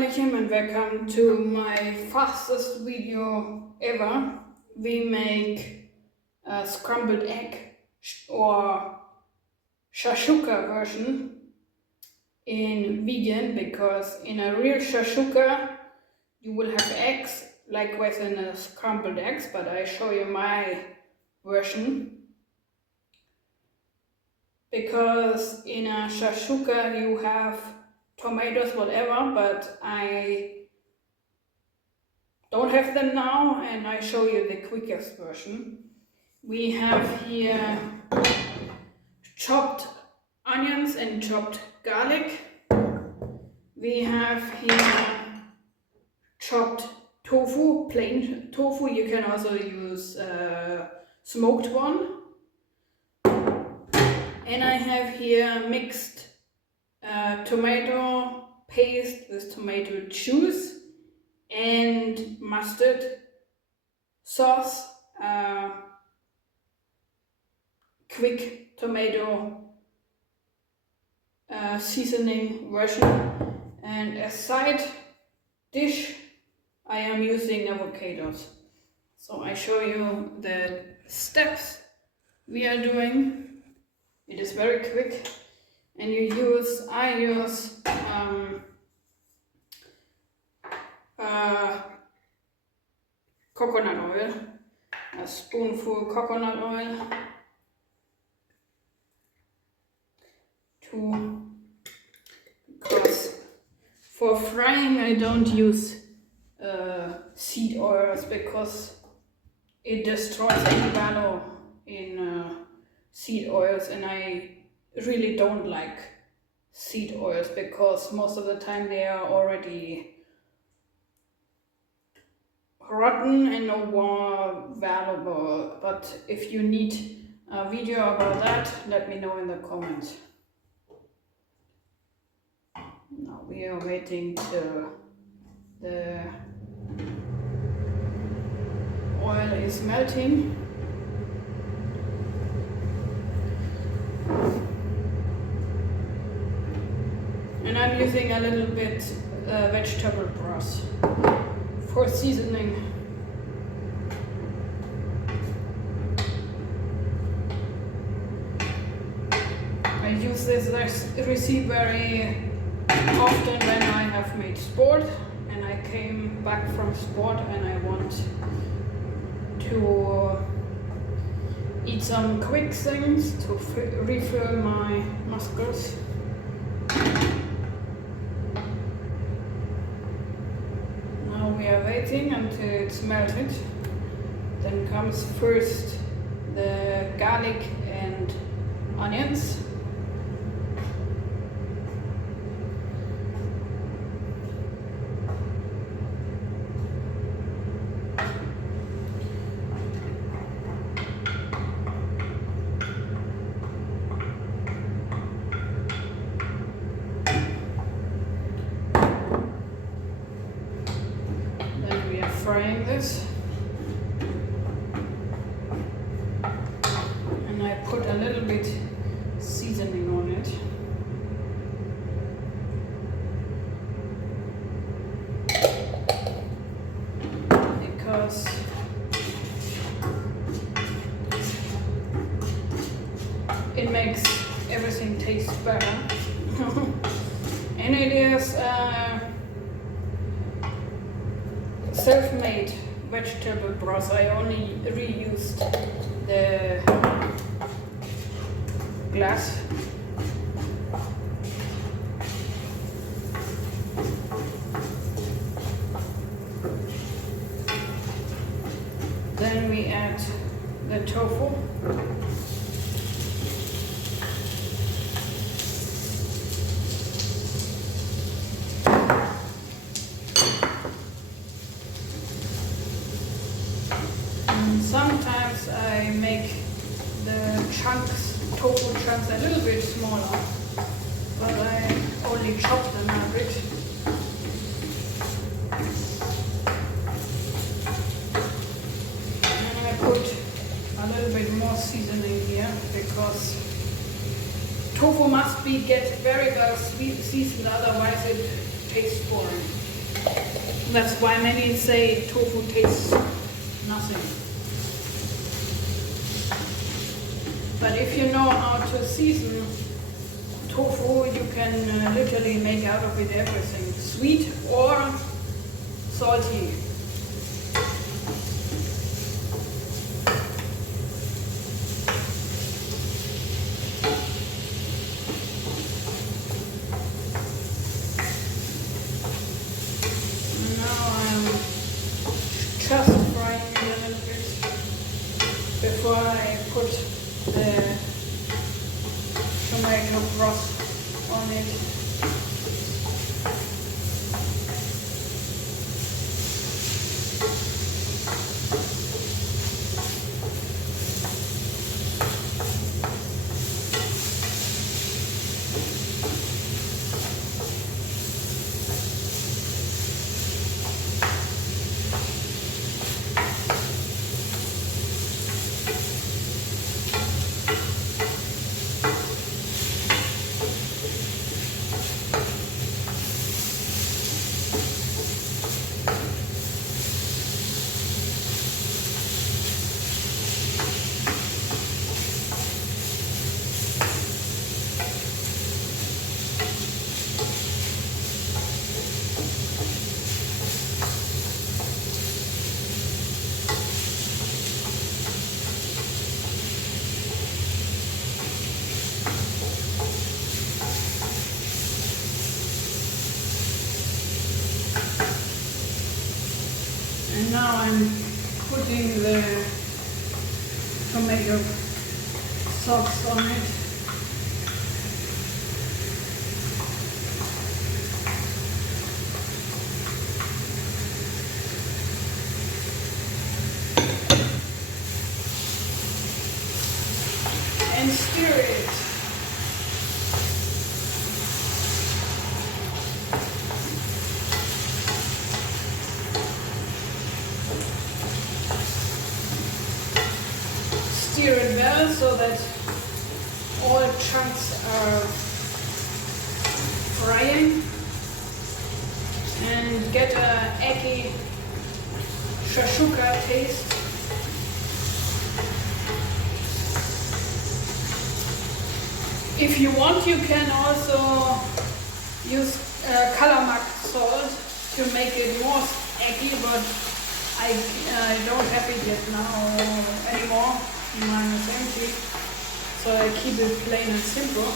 Hallöchen and welcome to my fastest video ever. We make a scrambled egg or Shakshuka version in vegan, because in a real Shakshuka you will have eggs like within a scrambled eggs, but I show you my version. Because in a Shakshuka you have tomatoes, whatever, but I don't have them now and I show you the quickest version. We have here chopped onions and chopped garlic. We have here chopped tofu, plain tofu. You can also use smoked one. And I have here mixed tomato paste with tomato juice and mustard sauce, quick tomato seasoning version. And as side dish I am using avocados. So I show you the steps we are doing. It is very quick. And I use coconut oil, a spoonful coconut oil, because for frying I don't use seed oils, because it destroys any value in seed oils, and I really don't like seed oils because most of the time they are already rotten and no more valuable. But if you need a video about that, let me know in the comments. Now we are waiting till the oil is melting. And I'm using a little bit vegetable broth for seasoning. I use this recipe very often when I have made sport and I came back from sport and I want to eat some quick things to refill my muscles. We are waiting until it's melted. Then comes first the garlic and onions. Frying this, and I put a little bit seasoning on it. Because it makes everything taste better. And it is self-made vegetable broth. I only reused the glass. Then we add the tofu. Sometimes I make the tofu chunks a little bit smaller, but I only chop them a bit. And I put a little bit more seasoning here, because tofu must get very well seasoned, otherwise it tastes boring. That's why many say tofu tastes nothing. But if you know how to season tofu, you can literally make out of it everything, sweet or salty. Just frying it a little bit before I put the tomato broth on it. And now I'm putting the tomato sauce on it. And stir it. Stir it well so that all chunks are frying, and get a eggy shakshuka taste. If you want, you can also use calamari salt to make it more eggy, but I don't have it yet now anymore. Mine is empty, so I keep it plain and simple.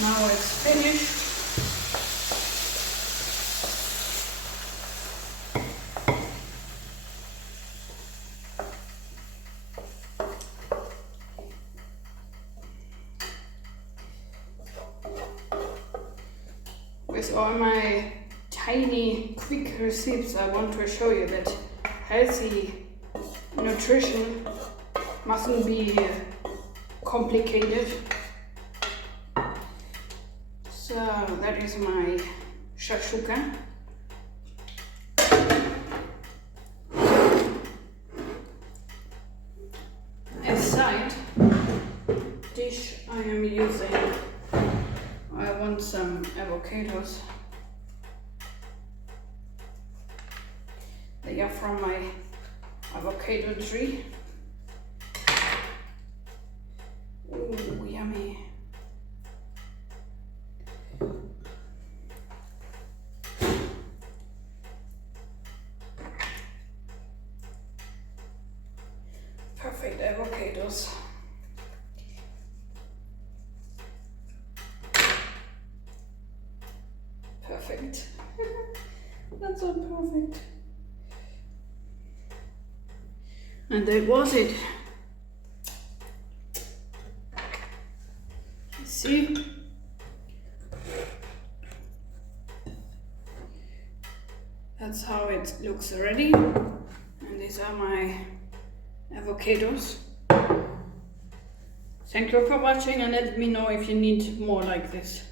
Now it's finished. With all my tiny quick recipes, I want to show you that healthy nutrition mustn't be complicated. So that is my shakshuka. As side dish I am using, I want some avocados. They are from my avocado tree. Ooh, yummy. Perfect avocados. That's so perfect. And that was it. See? That's how it looks already. And these are my avocados. Thank you for watching and let me know if you need more like this.